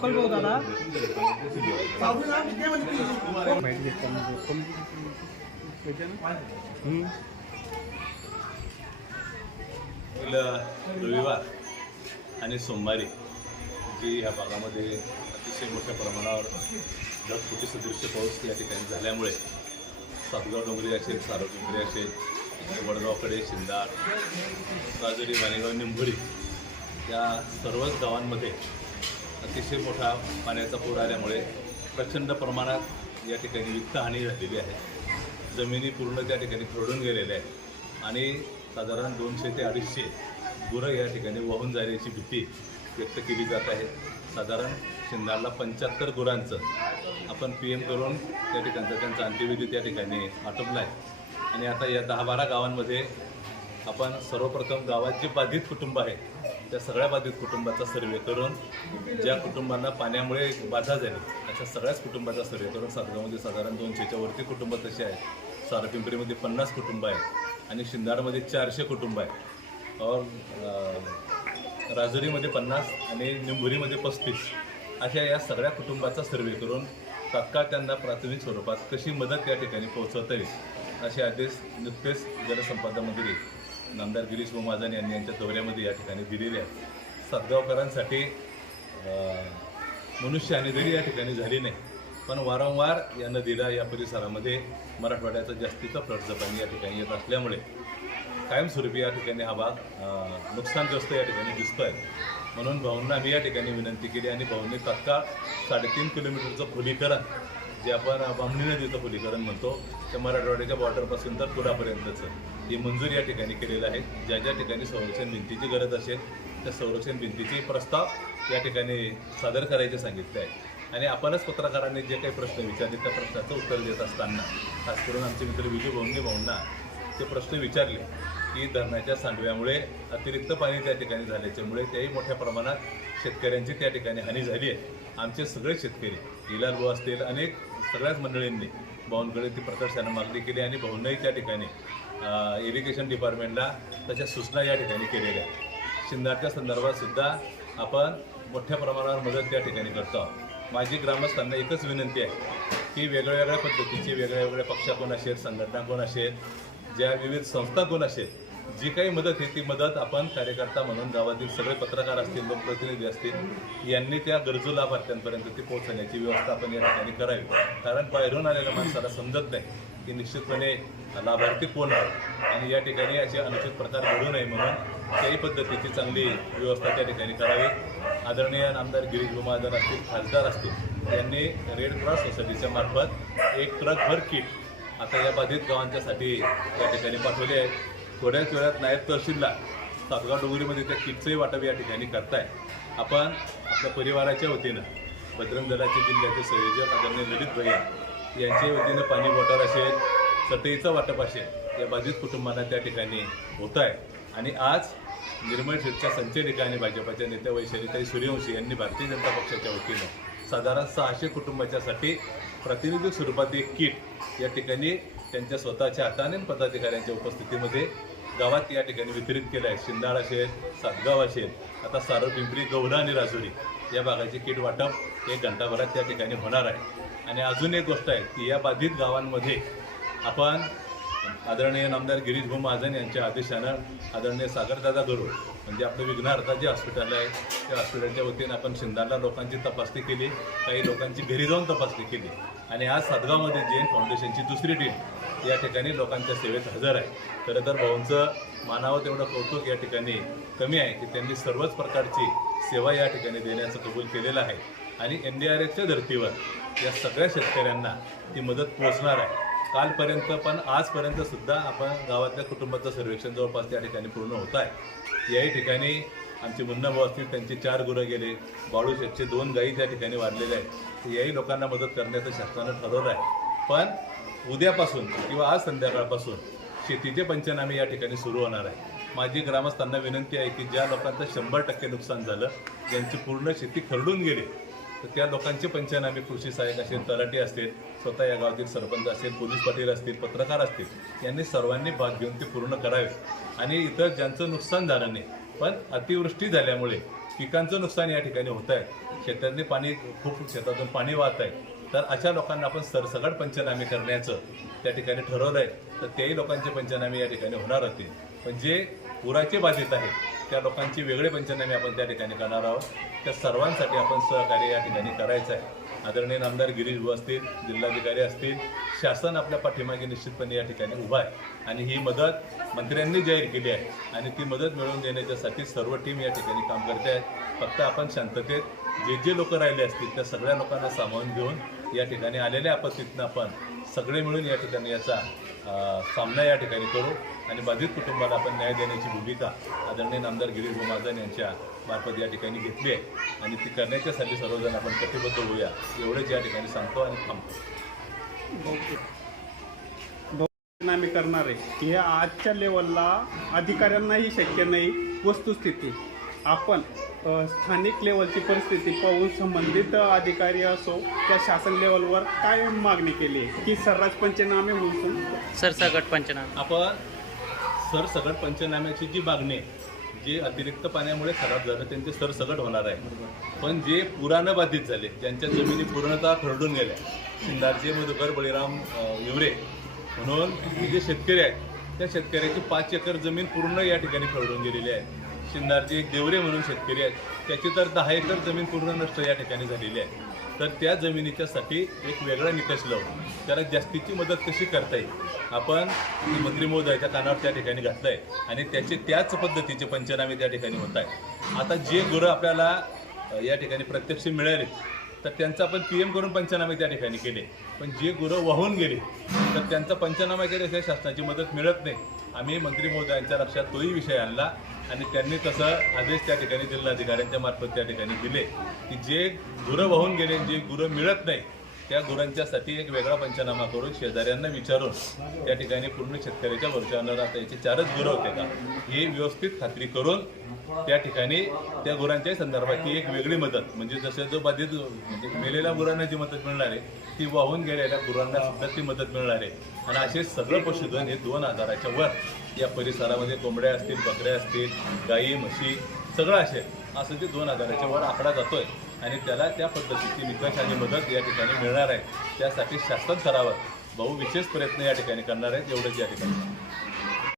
भाऊ दादा. रविवार आणि सोमवारी जी ह्या भागामध्ये अतिशय मोठ्या प्रमाणावर ढगफुटी सदृश्य पाऊस या ठिकाणी झाल्यामुळे सातगाव डोंगरी असेल सारो डोंगरी असेल वडगावकडे शिंदार राजुरी मालेगाव निंभुरी या सर्वच गावांमध्ये अतिशय मोठा पाण्याचा पूर आल्यामुळे प्रचंड प्रमाणात या ठिकाणी वित्तहानी झालेली आहे. जमिनी पूर्ण त्या ठिकाणी खरडून गेलेल्या आहेत आणि साधारण दोनशे ते अडीचशे गुरं या ठिकाणी वाहून जाण्याची भीती व्यक्त केली जात आहे. साधारण शिंदारला पंच्याहत्तर गुरांचं आपण पी एम करून त्या ठिकाणचा त्यांचा अंत्यविधी त्या ठिकाणी आटोपला आहे. आणि आता या दहा बारा गावांमध्ये आपण सर्वप्रथम गावात जे बाधित कुटुंब आहे त्या सगळ्या बाधित कुटुंबाचा सर्वे करून ज्या कुटुंबांना पाण्यामुळे बाधा झाली अशा सगळ्याच कुटुंबाचा सर्वे करून सातगावमध्ये साधारण दोनशेच्या वरती कुटुंब तसे आहेत. सारपिंपरीमध्ये पन्नास कुटुंब आहेत आणि शिंदाडमध्ये चारशे कुटुंब आहेत. और राजुरीमध्ये पन्नास आणि निंभुरीमध्ये पस्तीस अशा या सगळ्या कुटुंबाचा सर्वे करून तात्काळ त्यांना प्राथमिक स्वरूपात कशी मदत या ठिकाणी पोहोचवता येईल? असे आदेश नुकतेच जलसंपदा मंत्री नामदार गिरीश महाजन यांनी यांच्या दौऱ्यामध्ये या ठिकाणी दिलेले आहेत. सातगावकरांसाठी मनुष्य आणि जरी या ठिकाणी झाली नाही. पण वारंवार या नदीला या परिसरामध्ये मराठवाड्याचा जास्तीचा फ्लडचं पाणी या ठिकाणी येत असल्यामुळे कायमस्वरूपी या ठिकाणी हा भाग नुकसानग्रस्त या ठिकाणी दिसतो आहे म्हणून भाऊंना मी या ठिकाणी विनंती केली आणि भाऊंनी तत्काळ साडेतीन किलोमीटरचं खोलीकरण जे आपण बामणी देतो खोलीकरण म्हणतो त्या मराठवाड्याच्या बॉर्डरपासून तर पुरापर्यंतचं. ही मंजूर या ठिकाणी केलेलं आहे. ज्या ज्या ठिकाणी संरक्षण भिंतीची गरज असेल त्या संरक्षण भिंतीचे प्रस्ताव या ठिकाणी सादर करायचे सांगितले आहे. आणि आपणच पत्रकारांनी जे काही प्रश्न विचारले त्या प्रश्नाचं उत्तर देत असताना खास करून आमचे मित्र विजय भोंगे भाऊंना ते प्रश्न विचारले की धरणाच्या सांडव्यामुळे अतिरिक्त पाणी त्या ठिकाणी झाल्याच्यामुळे त्याही मोठ्या प्रमाणात शेतकऱ्यांची त्या ठिकाणी हानी झाली आहे. आमचे सगळे शेतकरी इलाल भाऊ असतील अनेक सगळ्याच मंडळींनी भाऊंकडे ती प्रकर्षानं मागणी केली आणि भाऊंनाही त्या ठिकाणी इरिगेशन डिपार्टमेंटला त्याच्या सूचना या ठिकाणी केलेल्या आहेत. शिंदाच्या संदर्भात सुद्धा आपण मोठ्या प्रमाणावर मदत त्या ठिकाणी करतो आहोत. माझी ग्रामस्थांना एकच विनंती आहे की वेगळ्या वेगळ्या पद्धतीचे वेगळ्या वेगळ्या पक्ष कोण असेल संघटना कोण असेल ज्या विविध संस्था कोण असेल जी काही मदत आहे ती मदत आपण कार्यकर्ता म्हणून गावातील सगळे पत्रकार असतील लोकप्रतिनिधी असतील यांनी त्या गरजू लाभार्थ्यांपर्यंत ती पोहोचण्याची व्यवस्था आपण या ठिकाणी करावी. कारण बाहेरून आलेल्या माणसाला समजत नाही की निश्चितपणे लाभार्थी कोण आहे आणि या ठिकाणी असे अनुचित प्रकार घडू नये म्हणून त्याही पद्धतीची चांगली व्यवस्था त्या ठिकाणी करावी. आदरणीय आमदार गिरीश गुमादर असतील खासदार असतील यांनी रेड क्रॉस सोसायटीच्या मार्फत एक ट्रकभर किट आता या बाधित गावांच्यासाठी या ठिकाणी पाठवले आहेत. थोड्याच वेळात नायब तहसीलला सातगाव डोंगरीमध्ये त्या किटचंही वाटप या ठिकाणी करताय. आपण आपल्या परिवाराच्या वतीनं बजरंग दलाचे जिल्ह्याचे संयोजक आदरणीय ललित भैया यांच्या वतीनं पाणी बॉटल असेल सतईचं वाटप असेल या बाधित कुटुंबांना त्या ठिकाणी होत आहे आणि आज निर्मळ शेठच्या संचलिका आणि भाजपाच्या नेत्या वैशालीताई सूर्यवंशी यांनी भारतीय जनता पक्षाच्या वतीनं साधारण सहाशे कुटुंबाच्यासाठी प्रातिनिधिक स्वरूपात एक किट या ठिकाणी त्यांच्या स्वतःच्या हाताने पदाधिकाऱ्यांच्या उपस्थितीमध्ये गावात या ठिकाणी वितरित केलं आहे. शिंदाळ असेल सातगाव असेल आता सारो पिंपरी गौडा आणि राजुरी या भागाचे किट वाटप एक घंटाभरात त्या ठिकाणी होणार आहे. आणि अजून एक गोष्ट आहे की या बाधित गावांमध्ये आपण आदरणीय नामदार गिरीश भाऊ महाजन यांच्या आदेशानं आदरणीय सागरदादा गरुड म्हणजे आपलं विघ्नार्था जे हॉस्पिटल आहे त्या हॉस्पिटलच्या वतीनं आपण शिंदाला लोकांची तपासणी केली काही लोकांची घरी जाऊन तपासणी केली. आणि आज सातगावमध्ये जैन फाउंडेशनची दुसरी टीम या ठिकाणी लोकांच्या सेवेत हजर आहे. खरं तर भाऊंचं मानावं तेवढं कौतुक या ठिकाणी कमी आहे की त्यांनी सर्वच प्रकारची सेवा या ठिकाणी देण्याचं कबूल केलेलं आहे. आणि एन डी आर एफच्या धर्तीवर या सगळ्या शेतकऱ्यांना ती मदत पोहोचणार आहे. कालपर्यंत पण आजपर्यंत सुद्धा आपण गावातल्या कुटुंबाचं सर्वेक्षण जवळपास त्या ठिकाणी पूर्ण होत आहे. याही ठिकाणी आमचे मुन्नाभाऊ असतील त्यांचे चार गुरं गेले बाळू शेठचे दोन गायी त्या ठिकाणी वाढलेल्या आहेत. याही लोकांना मदत करण्याचं शासनानं ठरवलं आहे. पण उद्यापासून किंवा आज संध्याकाळपासून शेतीचे पंचनामे या ठिकाणी सुरू होणार आहे माझी ग्रामस्थांना विनंती आहे की ज्या लोकांचं शंभर टक्के नुकसान झालं ज्यांची पूर्ण शेती खरडून गेली तर त्या लोकांचे पंचनामे कृषी सहाय्यक असेल तलाठी असतील स्वतः या गावातील सरपंच असतील पोलीस पाटील असतील पत्रकार असतील यांनी सर्वांनी भाग घेऊन ते पूर्ण करावे. आणि इतर ज्यांचं नुकसान झालं नाही पण अतिवृष्टी झाल्यामुळे पिकांचं नुकसान या ठिकाणी होत आहे. शेतातले पाणी खूप शेतातून पाणी वाहत आहे. तर अशा लोकांना आपण सरसगट पंचनामे करण्याचं त्या ठिकाणी ठरवलं आहे तर तेही लोकांचे पंचनामे या ठिकाणी होणार होते. पण जे पुराचे बाधित आहेत त्या लोकांचे वेगळे पंचनामे आपण त्या ठिकाणी करणार आहोत. त्या सर्वांसाठी आपण सहकार्य या ठिकाणी करायचं आहे. आदरणीय आमदार गिरीश भाऊ असतील जिल्हाधिकारी असतील शासन आपल्या पाठीमागे निश्चितपणे या ठिकाणी उभा आहे. आणि ही मदत मंत्र्यांनी जाहीर केली आहे. आणि ती मदत मिळवून देण्याच्यासाठी सर्व टीम या ठिकाणी काम करते आहे. फक्त आपण शांततेत जे जे लोक राहिले असतील त्या सगळ्या लोकांना सामावून घेऊन या ठिकाणी आलेल्या आपत्तीतनं आपण सगळे मिळून या ठिकाणी याचा सामना या ठिकाणी करू. आणि बाधित कुटुंबाला आपण न्याय देण्याची भूमिका आदरणीय नामदार गिरीश महाजन यांच्या मार्फत या ठिकाणी घेतली आहे. आणि ती करण्याच्यासाठी सर्वजण आपण कटिबद्ध होऊया. एवढेच या ठिकाणी सांगतो आणि थांबतो. परिणामी करणारे हे आजच्या लेवलला अधिकाऱ्यांनाही शक्य नाही वस्तुस्थिती. आपण स्थानिक लेवलची परिस्थिती पाहून संबंधित अधिकारी असो त्या शासन लेवलवर काय मागणी केली की सर्रास पंचनामे म्हणून? सरसकट पंचनामा. आपण सरसगट पंचनाम्याची जी मागणी आहे जे अतिरिक्त पाण्यामुळे खराब झालं त्यांचे सरसगट होणार आहे. पण जे पुरानं बाधित झाले ज्यांच्या जमिनी पूर्णतः खरडून गेल्या सिंदारचे मधुकर बळीराम अ, हिवरे म्हणून जे शेतकरी आहेत त्या शेतकऱ्याची पाच एकर जमीन पूर्ण या ठिकाणी खरडून गेलेली आहे. शिंदारचे एक देवरे म्हणून शेतकरी आहेत त्याची तर दहा एकर जमीन पूर्ण नष्ट या ठिकाणी झालेली आहे. तर त्या जमिनीच्यासाठी एक वेगळा निकष लावून त्याला जास्तीची मदत कशी करता येईल? आपण मंत्री महोदयाच्या कानावर त्या ठिकाणी घातलं आहे आणि त्याचे त्याच पद्धतीचे पंचनामे त्या ठिकाणी होत आहे आता जे गुरं आपल्याला या ठिकाणी प्रत्यक्ष मिळाले तर त्यांचा आपण पी एम करून पंचनामे त्या ठिकाणी केले. पण जे गुरं वाहून गेले तर त्यांचा पंचनामा केल्याशिवाय शासनाची मदत मिळत नाही. आम्ही मंत्री महोदयांच्या लक्षात तोही विषय आणला आणि त्यांनी तसं आदेश त्या ठिकाणी जिल्हाधिकाऱ्यांच्या मार्फत त्या ठिकाणी दिले की जे गुरं वाहून गेले जे गुरं मिळत नाही त्या गुरांच्यासाठी एक वेगळा पंचनामा करून शेजाऱ्यांना विचारून त्या ठिकाणी पूर्ण शेतकऱ्याच्या वरच्यावर राहता याचे चारच गुरं होते का? ही व्यवस्थित खात्री करून त्या ठिकाणी त्या गुरांच्या संदर्भातली एक वेगळी मदत. म्हणजे जसं जो बाधित म्हणजे मेलेल्या गुरांना जी मदत मिळणार आहे ती वाहून गेलेल्या गुरांना सुद्धा ती मदत मिळणार आहे. आणि असे सगळं पशुधन हे दोन हजाराच्या वर या परिसरामध्ये कोंबड्या असतील बकऱ्या असतील गाई म्हशी सगळं असेल असं ते दोन हजाराच्या वर आकडा जातोय. आणि त्याला त्या पद्धतीची निकष आणि मदत या ठिकाणी मिळणार आहे. त्यासाठी शासन स्तरावर बहुविशेष प्रयत्न या ठिकाणी करणार आहेत. एवढंच या ठिकाणी.